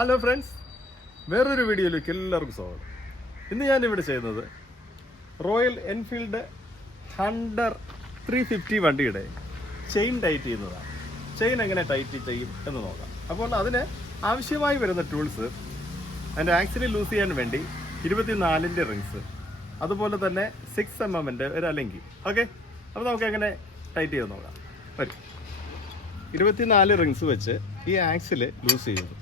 Hello friends, വേറൊരു വീഡിയോയിലേക്ക് എല്ലാവർക്കും സ്വാഗതം. ഇന്ന് ഞാനിവിടെ ചെയ്യുന്നത് റോയൽ എൻഫീൽഡ് ഹണ്ടർ 350 വണ്ടിയുടെ ചെയിൻ ടൈറ്റ് ചെയ്യുന്നതാണ്. ചെയിൻ എങ്ങനെ ടൈറ്റ് ചെയ്യും എന്ന് നോക്കാം. അപ്പോൾ അതിന് ആവശ്യമായി വരുന്ന ടൂൾസ്, അതിൻ്റെ ആക്സിൽ ലൂസ് ചെയ്യാൻ വേണ്ടി 24-ൻ്റെ റിങ്സ്, അതുപോലെ തന്നെ 6 mm ഒരു അലങ്കി. ഓക്കെ, അപ്പോൾ നമുക്ക് എങ്ങനെ ടൈറ്റ് ചെയ്ത് നോക്കാം. വരും 24 റിങ്സ് വെച്ച് ഈ ആക്സിൽ ലൂസ് ചെയ്യുന്നു.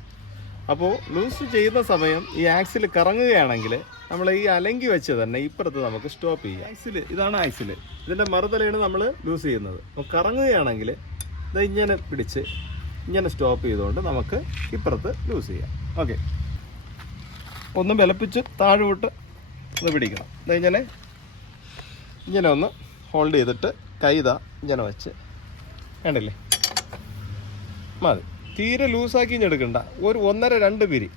അപ്പോൾ ലൂസ് ചെയ്യുന്ന സമയം ഈ ആക്സിൽ കറങ്ങുകയാണെങ്കിൽ നമ്മൾ ഈ അലങ്കി വെച്ച് തന്നെ ഇപ്പുറത്ത് നമുക്ക് സ്റ്റോപ്പ് ചെയ്യാം. ആക്സിൽ ഇതാണ് ആക്സിൽ, ഇതിൻ്റെ മറുതലയാണ് നമ്മൾ ലൂസ് ചെയ്യുന്നത്. അപ്പോൾ കറങ്ങുകയാണെങ്കിൽ ഇത് ഇങ്ങനെ പിടിച്ച് ഇങ്ങനെ സ്റ്റോപ്പ് ചെയ്തുകൊണ്ട് നമുക്ക് ഇപ്പുറത്ത് ലൂസ് ചെയ്യാം. ഓക്കെ, ഒന്ന് ബലപ്പിച്ച് താഴോട്ട് ഒന്ന് പിടിക്കണം. ഇങ്ങനെ ഇങ്ങനെ ഒന്ന് ഹോൾഡ് ചെയ്തിട്ട് കൈത ഇങ്ങനെ വെച്ച്, കണ്ടില്ലേ, മതി. തീരെ ലൂസാക്കി എടുക്കണ്ട, ഒരു 1.5-2 പിരി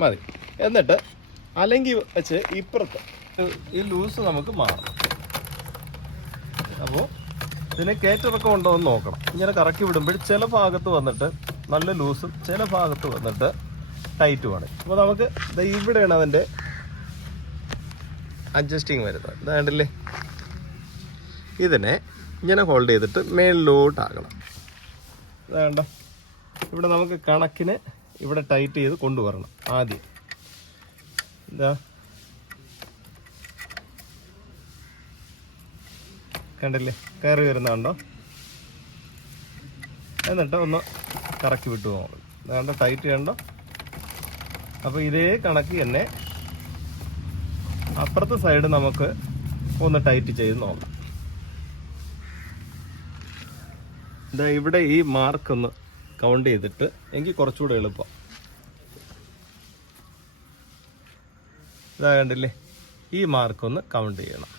മതി. എന്നിട്ട് അലങ്കി വെച്ച് ഇപ്പുറത്ത് ഈ ലൂസ് നമുക്ക് മാറണം. അപ്പോൾ ഇതിന് കയറ്റിറക്കം ഉണ്ടോ എന്ന് നോക്കണം. ഇങ്ങനെ കറക്കി വിടുമ്പോൾ ചില ഭാഗത്ത് വന്നിട്ട് നല്ല ലൂസും ചില ഭാഗത്ത് വന്നിട്ട് ടൈറ്റുമാണ്. അപ്പോൾ നമുക്ക് ഇവിടെയാണ് അതിൻ്റെ അഡ്ജസ്റ്റിങ് വരുന്നത്. ഇതാണ്ടില്ലേ, ഇതിനെ ഇങ്ങനെ ഹോൾഡ് ചെയ്തിട്ട് മേളിലോട്ടാക്കണം. ഇതാണ്ട, ഇവിടെ നമുക്ക് കണക്കിന് ഇവിടെ ടൈറ്റ് ചെയ്ത് കൊണ്ടുവരണം. ആദ്യം എന്താ കണ്ടില്ലേ, കയറി വരുന്നുണ്ടോ? എന്നിട്ട് ഒന്ന് കറക്കി വിട്ടു പോകണം. അതുകൊണ്ട് ടൈറ്റ് ചെയ്യണ്ടോ. അപ്പോൾ ഇതേ കണക്ക് തന്നെ അപ്പുറത്തെ സൈഡ് നമുക്ക് ഒന്ന് ടൈറ്റ് ചെയ്ത് നോക്കാം. ഇതാ ഇവിടെ ഈ മാർക്കൊന്ന് കൗണ്ട് ചെയ്തിട്ട് എങ്കിൽ കുറച്ചുകൂടെ എളുപ്പം. ഇതാ കണ്ടില്ലേ, ഈ മാർക്കൊന്ന് കൗണ്ട് ചെയ്യണം.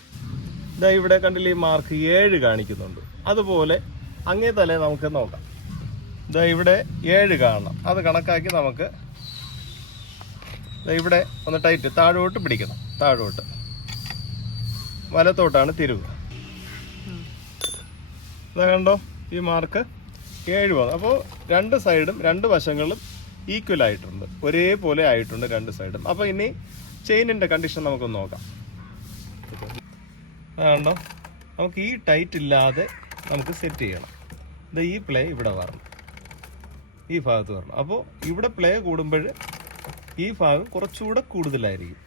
ഇതാ ഇവിടെ കണ്ടില്ലേ, ഈ മാർക്ക് 7 കാണിക്കുന്നുണ്ട്. അതുപോലെ അങ്ങേ തലേ നമുക്ക് നോക്കാം. ഇതാ ഇവിടെ 7 കാണണം. അത് കണക്കാക്കി നമുക്ക് ഇവിടെ ഒന്ന് ടൈറ്റ് താഴോട്ട് പിടിക്കണം. താഴോട്ട് വലത്തോട്ടാണ് തിരിവുക. ഇതാ കണ്ടോ, ഈ മാർക്ക് 7 വന്നു. അപ്പോൾ 2 സൈഡും 2 വശങ്ങളും ഈക്വൽ ആയിട്ടുണ്ട്, ഒരേപോലെ ആയിട്ടുണ്ട് 2 സൈഡും. അപ്പോൾ ഇനി ചെയിനിൻ്റെ കണ്ടീഷൻ നമുക്കൊന്ന് നോക്കാം. അതുകൊണ്ടോ നമുക്ക് ഈ ടൈറ്റ് ഇല്ലാതെ നമുക്ക് സെറ്റ് ചെയ്യണം. ഇത് ഈ പ്ലേ ഇവിടെ വരണം, ഈ ഭാഗത്ത് വരണം. അപ്പോൾ ഇവിടെ പ്ലേ കൂടുമ്പോൾ ഈ ഭാഗം കുറച്ചുകൂടെ കൂടുതലായിരിക്കും.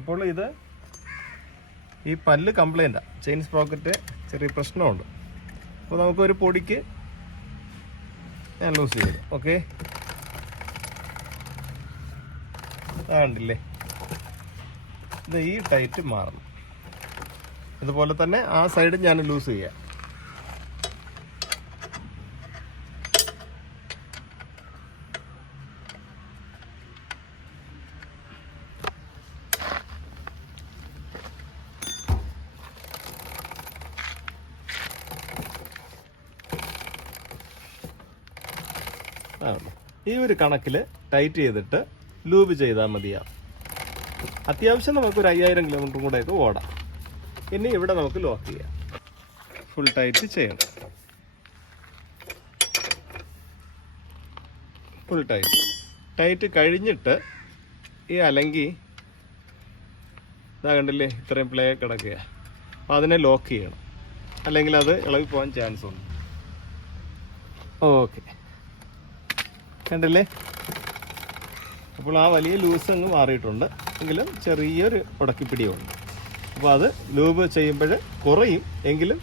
അപ്പോൾ ഇത് ഈ പല്ല് കംപ്ലൈൻറ്റാണ്, ചെയിൻ സ്പ്രോക്കറ്റ് ചെറിയ പ്രശ്നമുണ്ട്. അപ്പോൾ നമുക്കൊരു പൊടിക്ക് ഞാൻ ലൂസ് ചെയ്തു. ഓക്കെ, കണ്ടില്ലേ, ഇത് ഈ ടൈറ്റ് മാറണം. ഇതുപോലെ തന്നെ ആ സൈഡ് ഞാൻ ലൂസ് ചെയ്യാം. ഈ ഒരു കണക്കിൽ ടൈറ്റ് ചെയ്തിട്ട് ലൂബ് ചെയ്താൽ മതിയാവും. അത്യാവശ്യം നമുക്കൊരു 5000 കിലോമീറ്റർ കൂടെ ഇത് ഓടാം. ഇനി ഇവിടെ നമുക്ക് ലോക്ക് ചെയ്യാം. ഫുൾ ടൈറ്റ് ചെയ്യണം. ഫുൾ ടൈറ്റ് കഴിഞ്ഞിട്ട് ഈ അലങ്കി ഇതാ കണ്ടില്ലേ, ഇത്രയും പ്ലേ കിടക്കുക. അപ്പോൾ അതിനെ ലോക്ക് ചെയ്യണം, അല്ലെങ്കിൽ അത് ഇളകി പോകാൻ ചാൻസ് ഉണ്ട്. ഓക്കെ, കണ്ടില്ലേ, അപ്പോൾ ആ വലിയ ലൂസ് അങ്ങ് മാറിയിട്ടുണ്ട്, എങ്കിലും ചെറിയൊരു ഉടക്കിപ്പിടിയുണ്ട്. അപ്പോൾ അത് ലൂബ് ചെയ്യുമ്പോൾ കുറയും, എങ്കിലും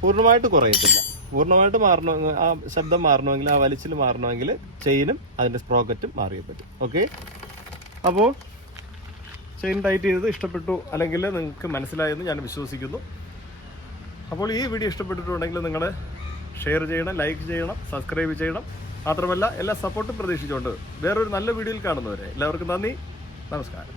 പൂർണ്ണമായിട്ട് കുറയത്തില്ല. പൂർണ്ണമായിട്ട് മാറണമെങ്കിൽ, ആ ശബ്ദം മാറണമെങ്കിൽ, ആ വലിച്ചിൽ മാറണമെങ്കിൽ ചെയിനും അതിൻ്റെ സ്പ്രോക്കറ്റും മാറിയേ പറ്റും. ഓക്കെ, അപ്പോൾ ചെയിൻ ടൈറ്റ് ചെയ്തത് ഇഷ്ടപ്പെട്ടു, അല്ലെങ്കിൽ നിങ്ങൾക്ക് മനസ്സിലായെന്ന് ഞാൻ വിശ്വസിക്കുന്നു. അപ്പോൾ ഈ വീഡിയോ ഇഷ്ടപ്പെട്ടിട്ടുണ്ടെങ്കിൽ നിങ്ങൾ ഷെയർ ചെയ്യണം, ലൈക്ക് ചെയ്യണം, സബ്സ്ക്രൈബ് ചെയ്യണം. മാത്രമല്ല എല്ലാ സപ്പോർട്ടും പ്രതീക്ഷിച്ചുകൊണ്ട് വേറൊരു നല്ല വീഡിയോയിൽ കാണുന്നവരെ എല്ലാവർക്കും നന്ദി, നമസ്കാരം.